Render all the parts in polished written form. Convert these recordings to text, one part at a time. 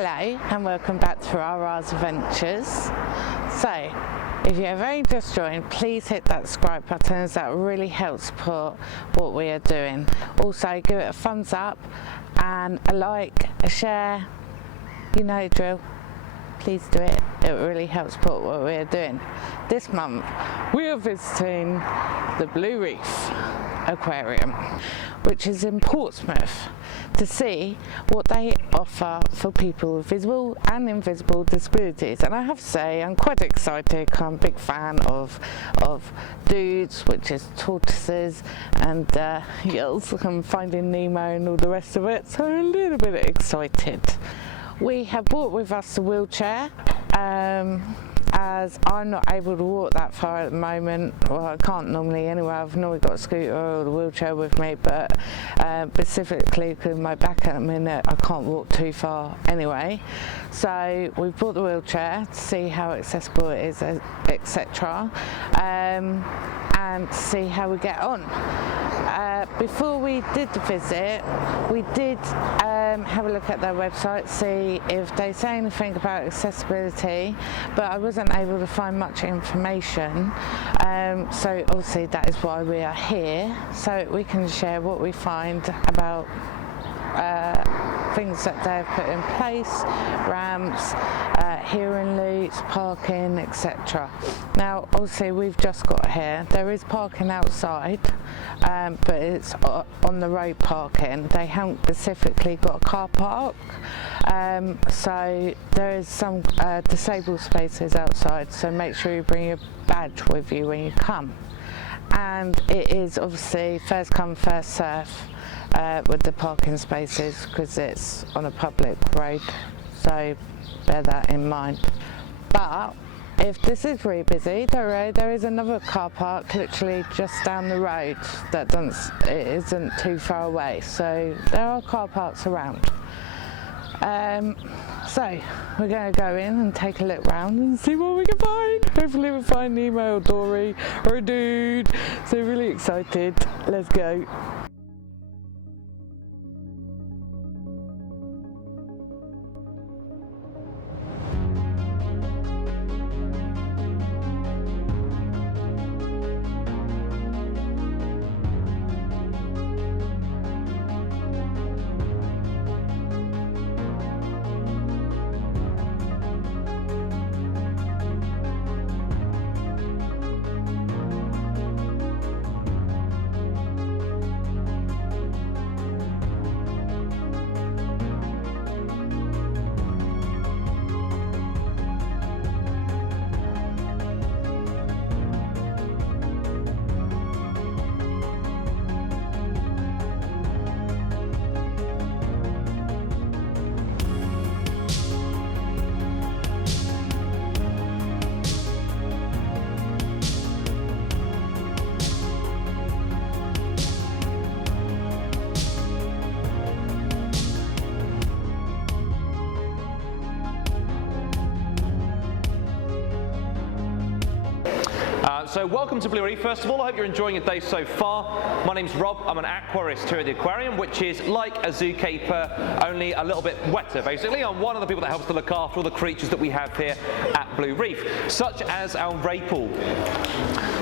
Hello and welcome back to RR's Adventures. So, if you have only just joined, please hit that subscribe button as that really helps support what we are doing. Also, give it a thumbs up and a like, a share, you know the drill. Please do it. It really helps support what we are doing. This month, we are visiting the Bluereef Aquarium, which is in Portsmouth, to see what they offer for people with visible and invisible disabilities. And I have to say, I'm quite excited. I'm a big fan of dudes, which is tortoises, and girls, and Finding Nemo and all the rest of it, so I'm a little bit excited. We have brought with us the wheelchair, as I'm not able to walk that far at the moment. Well, I can't normally anyway. I've normally got a scooter or a wheelchair with me, but specifically because of my back at the minute, I can't walk too far anyway. So we've brought the wheelchair to see how accessible it is, etc., and see how we get on. Before we did the visit, we did have a look at their website, see if they say anything about accessibility, but I wasn't able to find much information. So obviously that is why we are here, so we can share what we find about things that they've put in place, ramps, hearing loops, parking, etc. Now obviously we've just got here, there is parking outside, but it's on the road parking. They haven't specifically got a car park, so there is some disabled spaces outside, so make sure you bring your badge with you when you come. And it is obviously first come first serve with the parking spaces, because it's on a public road, so bear that in mind. But if this is really busy, there is another car park literally just down the road that it isn't too far away, so there are car parks around. So we're going to go in and take a look round and see what we can find. Hopefully we'll find Nemo or Dory or a dude. So really excited. Let's go. So welcome to Bluereef. First of all, I hope you're enjoying your day so far. My name's Rob. I'm an aquarist here at the aquarium, which is like a zookeeper, only a little bit wetter, basically. I'm one of the people that helps to look after all the creatures that we have here at Bluereef, such as our ray pool.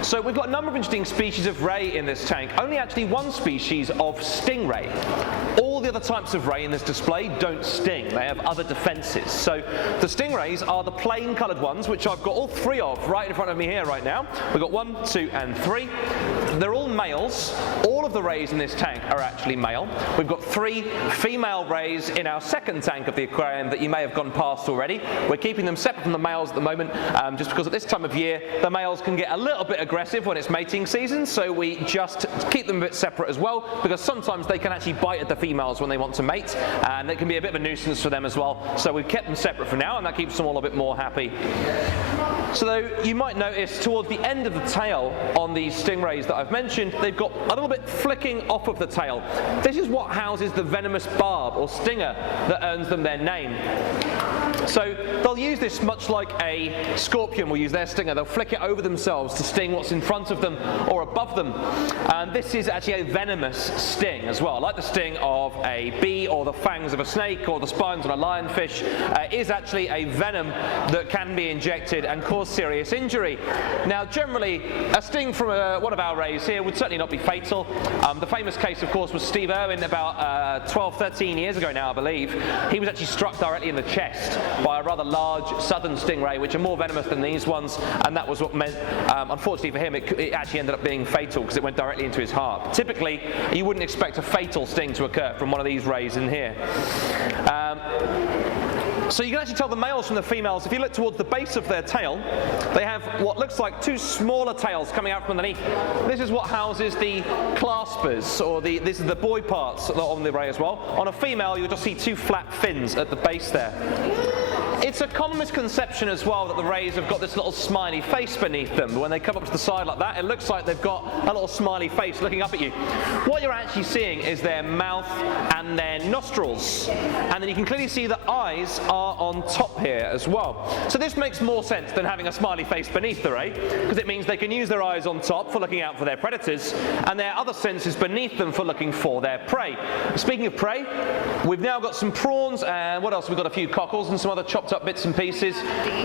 So we've got a number of interesting species of ray in this tank, only actually one species of stingray. All the other types of ray in this display don't sting, they have other defences. So the stingrays are the plain coloured ones, which I've got all three of right in front of me here right now. We've got 1, 2 and 3. They're all males. All of the rays in this tank are actually male. We've got 3 female rays in our second tank of the aquarium that you may have gone past already. We're keeping them separate from the males at the moment, just because at this time of year the males can get a little bit aggressive when it's mating season, so we just keep them a bit separate as well, because sometimes they can actually bite at the females when they want to mate, and it can be a bit of a nuisance for them as well. So we've kept them separate for now, and that keeps them all a bit more happy. So you might notice towards the end of the tail on these stingrays that I've mentioned, they've got a little bit flicking off of the tail. This is what houses the venomous barb or stinger that earns them their name. So they'll use this much like a scorpion will use their stinger. They'll flick it over themselves to sting what's in front of them or above them. And this is actually a venomous sting as well. Like the sting of a bee or the fangs of a snake or the spines on a lionfish, is actually a venom that can be injected and cause serious injury. Now generally, a sting from one of our rays here would certainly not be fatal. The famous case, of course, was Steve Irwin about 12, 13 years ago now, I believe. He was actually struck directly in the chest by a rather large southern stingray, which are more venomous than these ones, and that was what meant, unfortunately for him, it actually ended up being fatal because it went directly into his heart. Typically, you wouldn't expect a fatal sting to occur from one of these rays in here. So you can actually tell the males from the females. If you look towards the base of their tail, they have what looks like two smaller tails coming out from underneath. This is what houses the claspers, or this is the boy parts on the ray as well. On a female, you'll just see two flat fins at the base there. It's a common misconception as well that the rays have got this little smiley face beneath them. When they come up to the side like that, it looks like they've got a little smiley face looking up at you. What you're actually seeing is their mouth and their nostrils. And then you can clearly see the eyes are on top here as well. So this makes more sense than having a smiley face beneath the ray, because it means they can use their eyes on top for looking out for their predators, and their other senses beneath them for looking for their prey. Speaking of prey, we've now got some prawns, and what else? We've got a few cockles and some other chopped up bits and pieces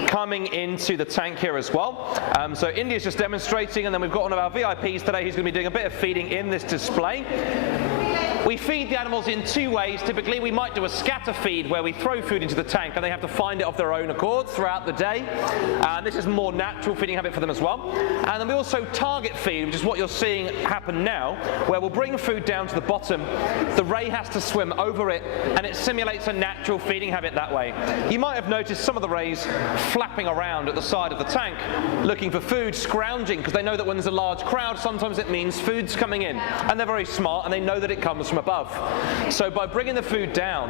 coming into the tank here as well. So India's just demonstrating, and then we've got one of our VIPs today who's going to be doing a bit of feeding in this display. We feed the animals in two ways. Typically, we might do a scatter feed where we throw food into the tank and they have to find it of their own accord throughout the day. And this is a more natural feeding habit for them as well. And then we also target feed, which is what you're seeing happen now, where we'll bring food down to the bottom. The ray has to swim over it, and it simulates a natural feeding habit that way. You might have noticed some of the rays flapping around at the side of the tank, looking for food, scrounging, because they know that when there's a large crowd, sometimes it means food's coming in. And they're very smart, and they know that it comes from above. So by bringing the food down,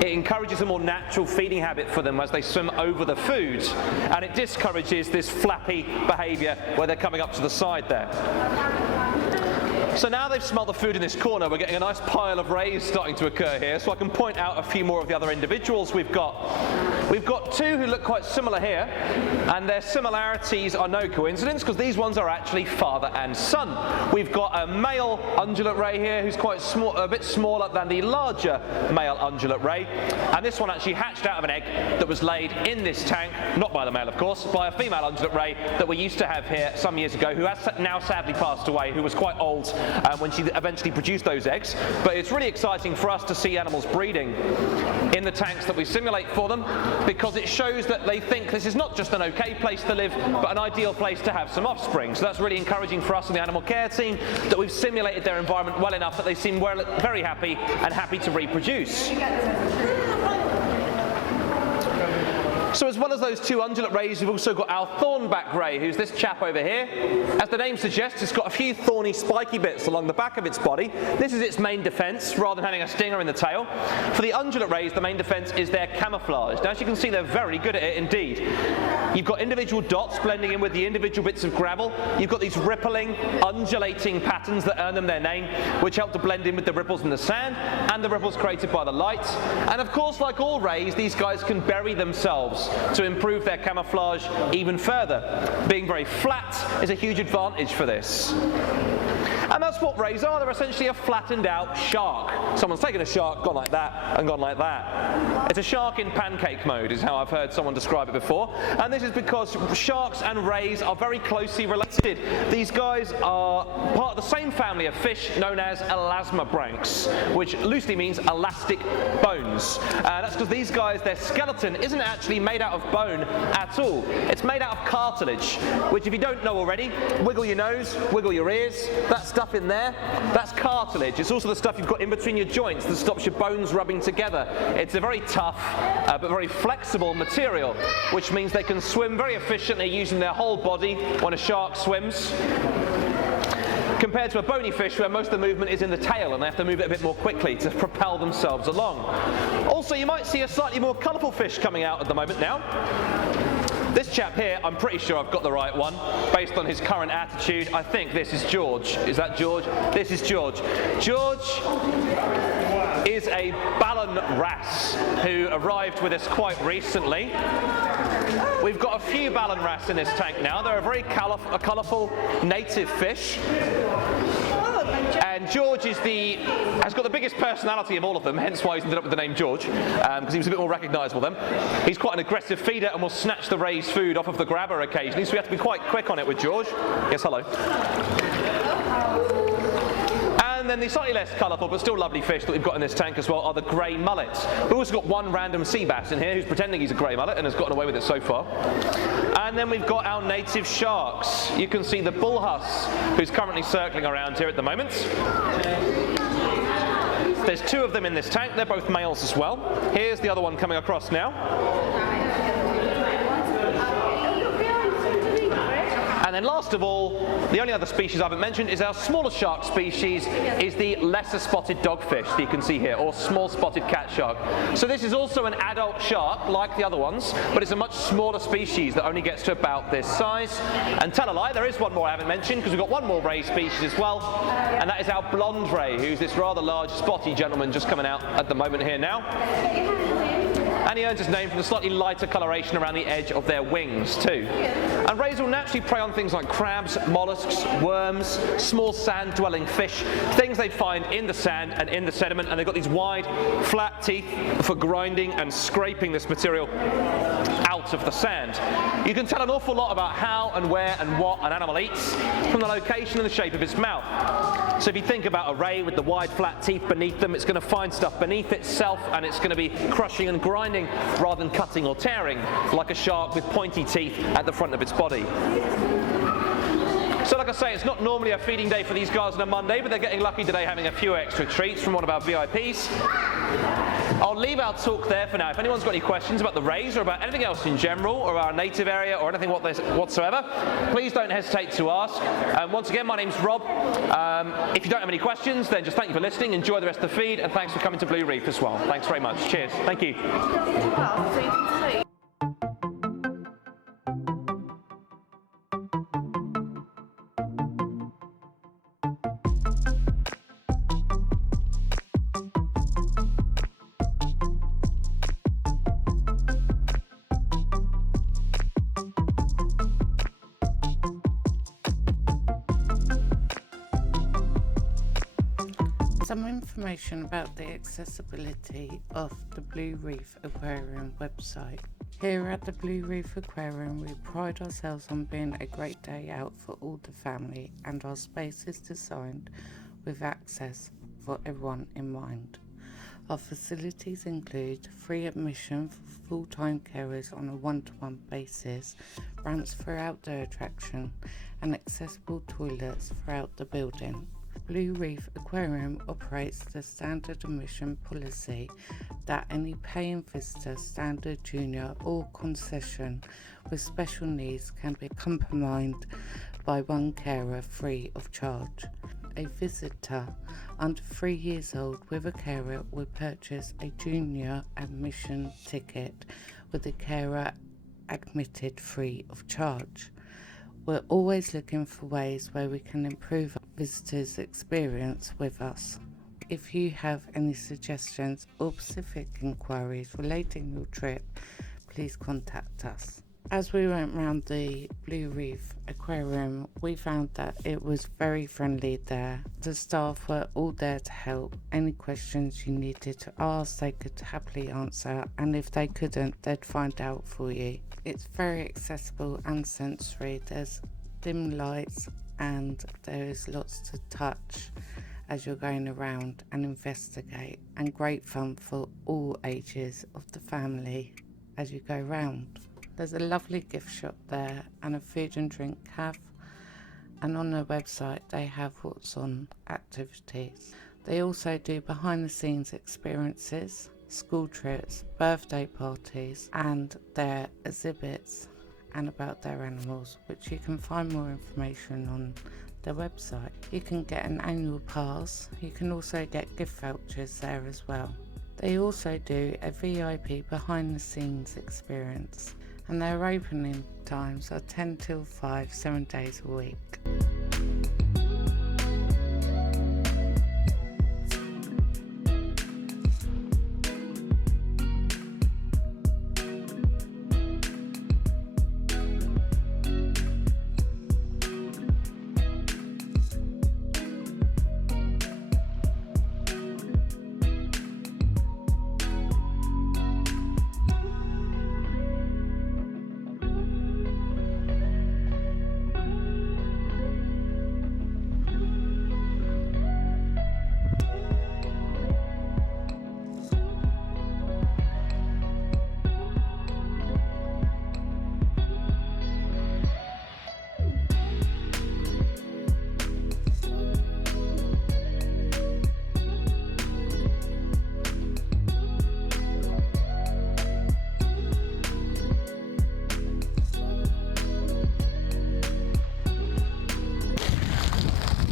it encourages a more natural feeding habit for them as they swim over the food, and it discourages this flappy behavior where they're coming up to the side there. So now they've smelt the food in this corner, we're getting a nice pile of rays starting to occur here, so I can point out a few more of the other individuals we've got. We've got two who look quite similar here, and their similarities are no coincidence, because these ones are actually father and son. We've got a male ungulate ray here who's quite small, a bit smaller than the larger male ungulate ray, and this one actually hatched out of an egg that was laid in this tank, not by the male of course, by a female ungulate ray that we used to have here some years ago, who has now sadly passed away, who was quite old when she eventually produced those eggs. But it's really exciting for us to see animals breeding in the tanks that we simulate for them, because it shows that they think this is not just an okay place to live, but an ideal place to have some offspring. So that's really encouraging for us in the animal care team, that we've simulated their environment well enough that they seem very happy and happy to reproduce. So as well as those two ungulate rays, we've also got our thornback ray, who's this chap over here. As the name suggests, it's got a few thorny, spiky bits along the back of its body. This is its main defense, rather than having a stinger in the tail. For the ungulate rays, the main defense is their camouflage. Now, as you can see, they're very good at it indeed. You've got individual dots blending in with the individual bits of gravel. You've got these rippling, undulating patterns that earn them their name, which help to blend in with the ripples in the sand and the ripples created by the light. And of course, like all rays, these guys can bury themselves to improve their camouflage even further. Being very flat is a huge advantage for this. And that's what rays are. They're essentially a flattened out shark. Someone's taken a shark, gone like that, and gone like that. It's a shark in pancake mode, is how I've heard someone describe it before. And this is because sharks and rays are very closely related. These guys are part of the same family of fish known as elasmobranchs, which loosely means elastic bones. That's because these guys, their skeleton isn't actually made out of bone at all. It's made out of cartilage, which if you don't know already, wiggle your nose, wiggle your ears. That stuff in there, that's cartilage. It's also the stuff you've got in between your joints that stops your bones rubbing together. It's a very tough but very flexible material, which means they can swim very efficiently using their whole body when a shark swims, compared to a bony fish where most of the movement is in the tail and they have to move it a bit more quickly to propel themselves along. Also, you might see a slightly more colourful fish coming out at the moment now. This chap here, I'm pretty sure I've got the right one, based on his current attitude. I think this is George. Is that George? This is George. George is a Ballon wrasse who arrived with us quite recently. We've got a few Ballon wrasse in this tank now. They're a very colourful native fish. And George has got the biggest personality of all of them, hence why he's ended up with the name George, because he was a bit more recognisable then. He's quite an aggressive feeder and will snatch the raised food off of the grabber occasionally, so we have to be quite quick on it with George. Yes, hello. And then the slightly less colourful but still lovely fish that we've got in this tank as well are the grey mullets. We've also got one random sea bass in here who's pretending he's a grey mullet and has gotten away with it so far. And then we've got our native sharks. You can see the bullhuss, who's currently circling around here at the moment. There's two of them in this tank. They're both males as well. Here's the other one coming across now. And then last of all, the only other species I haven't mentioned is our smaller shark species, is the lesser spotted dogfish that you can see here, or small spotted cat shark. So this is also an adult shark, like the other ones, but it's a much smaller species that only gets to about this size. And tell a lie, there is one more I haven't mentioned, because we've got one more ray species as well, and that is our blonde ray, who's this rather large spotty gentleman just coming out at the moment here now. And he earns his name from the slightly lighter coloration around the edge of their wings too. And rays will naturally prey on things like crabs, mollusks, worms, small sand-dwelling fish, things they'd find in the sand and in the sediment, and they've got these wide, flat teeth for grinding and scraping this material out of the sand. You can tell an awful lot about how and where and what an animal eats from the location and the shape of its mouth. So if you think about a ray with the wide flat teeth beneath them, it's going to find stuff beneath itself and it's going to be crushing and grinding rather than cutting or tearing, like a shark with pointy teeth at the front of its body. So like I say, it's not normally a feeding day for these guys on a Monday, but they're getting lucky today having a few extra treats from one of our VIPs. I'll leave our talk there for now. If anyone's got any questions about the rays or about anything else in general, or our native area, or anything whatsoever, please don't hesitate to ask. Once again, my name's Rob. If you don't have any questions, then just thank you for listening, enjoy the rest of the feed, and thanks for coming to Bluereef as well. Thanks very much. Cheers. Thank you. Some information about the accessibility of the Bluereef Aquarium website. Here at the Bluereef Aquarium, we pride ourselves on being a great day out for all the family, and our space is designed with access for everyone in mind. Our facilities include free admission for full-time carers on a one-to-one basis, ramps for outdoor attraction, and accessible toilets throughout the building. Bluereef Aquarium operates the standard admission policy that any paying visitor, standard, junior or concession with special needs can be accompanied by one carer free of charge. A visitor under 3 years old with a carer will purchase a junior admission ticket with the carer admitted free of charge. We're always looking for ways where we can improve our visitors' experience with us. If you have any suggestions or specific inquiries relating your trip, please contact us. As we went round the Bluereef Aquarium, we found that it was very friendly there. The staff were all there to help. Any questions you needed to ask, they could happily answer, and if they couldn't, they'd find out for you. It's very accessible and sensory. There's dim lights and there is lots to touch as you're going around and investigate, and great fun for all ages of the family as you go round. There's a lovely gift shop there and a food and drink cafe, and on their website they have what's on activities. They also do behind the scenes experiences, school trips, birthday parties, and their exhibits and about their animals, which you can find more information on their website. You can get an annual pass. You can also get gift vouchers there as well. They also do a VIP behind the scenes experience, and their opening times are 10 till 5, 7 days a week.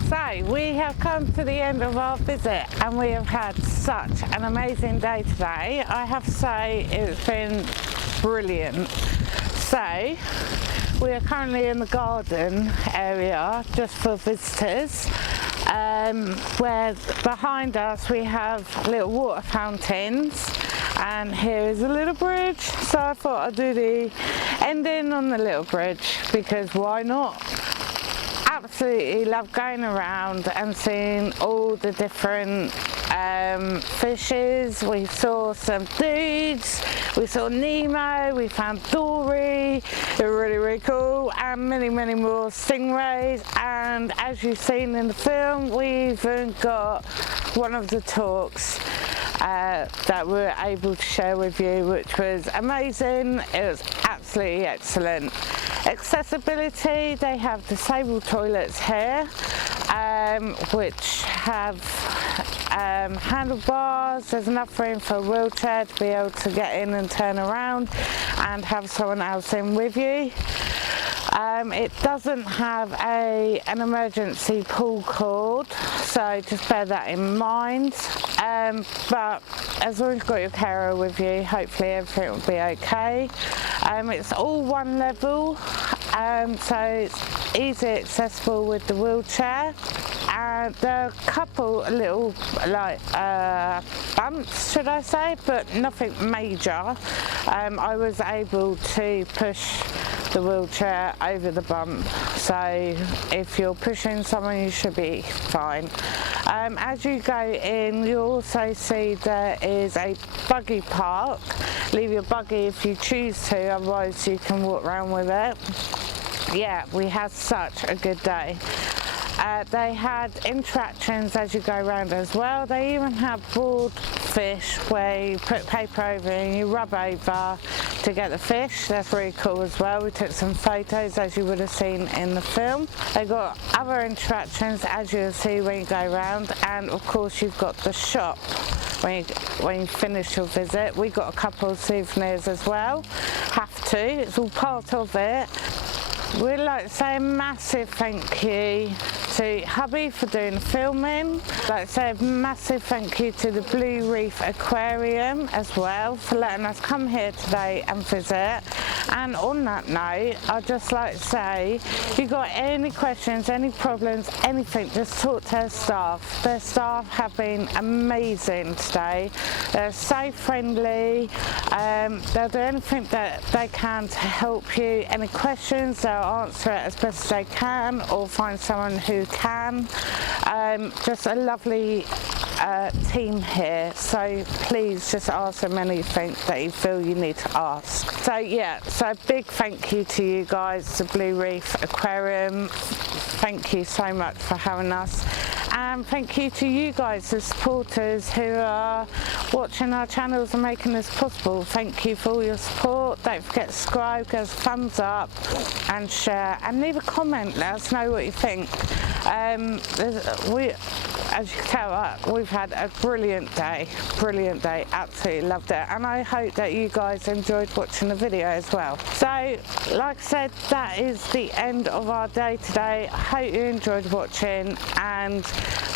So we have come to the end of our visit and we have had such an amazing day today. I have to say it's been brilliant. So we are currently in the garden area just for visitors, where behind us we have little water fountains, and here is a little bridge, so I thought I'd do the ending on the little bridge because why not? Absolutely love going around and seeing all the different fishes. We saw some dudes, we saw Nemo, we found Dory, they were really cool, and many more stingrays, and as you've seen in the film we even got one of the talks that we were able to share with you, which was amazing. It was absolutely excellent. Accessibility, they have disabled toilets here, which have handlebars. There's enough room for a wheelchair to be able to get in and turn around and have someone else in with you. It doesn't have an emergency pull cord, so just bear that in mind. But as long as you've got your carer with you, hopefully everything will be okay. It's all one level, so it's easy accessible with the wheelchair. And there are a couple little bumps, should I say, but nothing major. I was able to push the wheelchair over the bump, so if you're pushing someone you should be fine. As you go in you'll also see there is a buggy park. Leave your buggy if you choose to, otherwise you can walk around with it. Yeah, we had such a good day. They had interactions as you go around as well. They even have board fish where you put paper over and you rub over to get the fish. That's really cool as well. We took some photos as you would have seen in the film. They got other interactions as you'll see when you go around, and of course you've got the shop when you finish your visit. We got a couple of souvenirs as well. Have to, it's all part of it. We'd like to say a massive thank you to hubby for doing the filming. I'd like to say a massive thank you to the Bluereef Aquarium as well for letting us come here today and visit. And on that note, I'd just like to say, if you've got any questions, any problems, anything, just talk to their staff. Their staff have been amazing today. They're so friendly. They'll do anything that they can to help you. Any questions, they'll answer it as best as they can or find someone who can. Just a lovely team here, so please just ask them anything that you feel you need to ask. So yeah, so a big thank you to you guys, the Bluereef Aquarium. Thank you so much for having us, and thank you to you guys, the supporters who are watching our channels and making this possible. Thank you for all your support. Don't forget to subscribe, give us a thumbs up and share, and leave a comment. Let us know what you think. As you can tell, we've had a brilliant day, absolutely loved it, and I hope that you guys enjoyed watching the video as well. So like I said, that is the end of our day today. I hope you enjoyed watching, and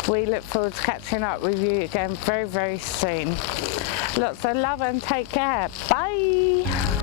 we look forward to catching up with you again very soon. Lots of love and take care. Bye.